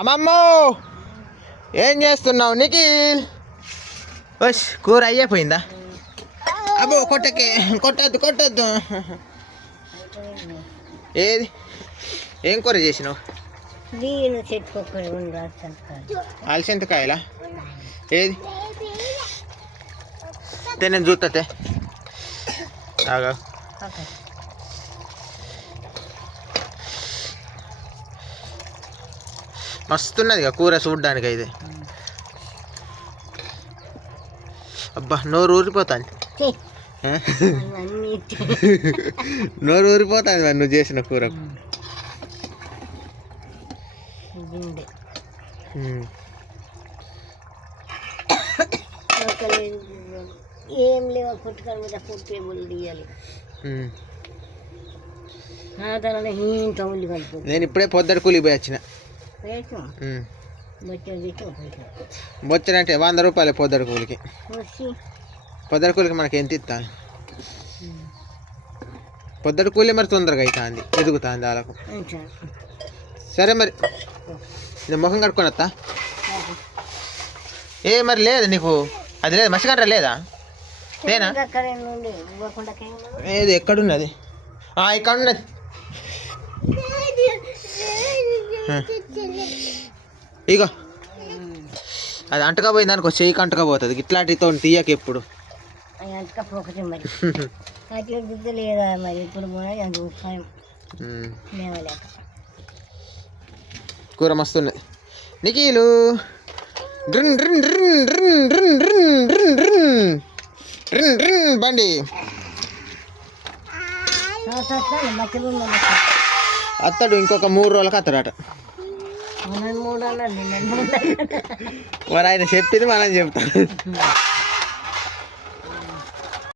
అమ్మమ్మో ఏం చేస్తున్నావు నిఖిల్? బస్ కూర అయ్యిపోయిందా? అబ్బో కొట్టకే, కొట్టద్దు. ఏది ఏం కూర చేసినావు? అలసంతకాయలా? ఏది నేను చూస్తే ఆగా. మస్తున్నది కూర చూడ్డానికి అయితే. అబ్బా నోరు ఊరిపోతాను, నోరు ఊరిపోతుంది మరి నువ్వు చేసిన కూరకు. ఏం లేవు పుట్టుకొని మీద ఫుడ్ టేబుల్ తీయాలి. నేను ఇప్పుడే పొద్దుట కూలికి పోయి వచ్చిన. బొచ్చడంటే 100 రూపాయలు పొద్దుట కూలికి. పొద్దుట కూలికి మనకి ఎంత ఇస్తాను? పొద్దుట కూలి మరి తొందరగా అవుతుంది, ఎదుగుతుంది వాళ్ళకు. సరే మరి నేను ముఖం కట్టుకొని వస్తా. ఏ మరి లేదు నీకు అది లేదు, మసిగంట లేదా? నేనా? ఏది ఎక్కడున్నది? ఇక్కడ ఉన్నది. ఇగో అది అంటకపోయింది అనుకో, చెయ్యికి అంటకపోతుంది. ఇట్లాంటితో తీయక ఎప్పుడు. కూర మస్తున్నది. నిఖిలు బండి అత్తడు ఇంకొక 3 రోజులకు అత్తడట. మరి ఆయన చెప్పింది మనం చెప్తాం.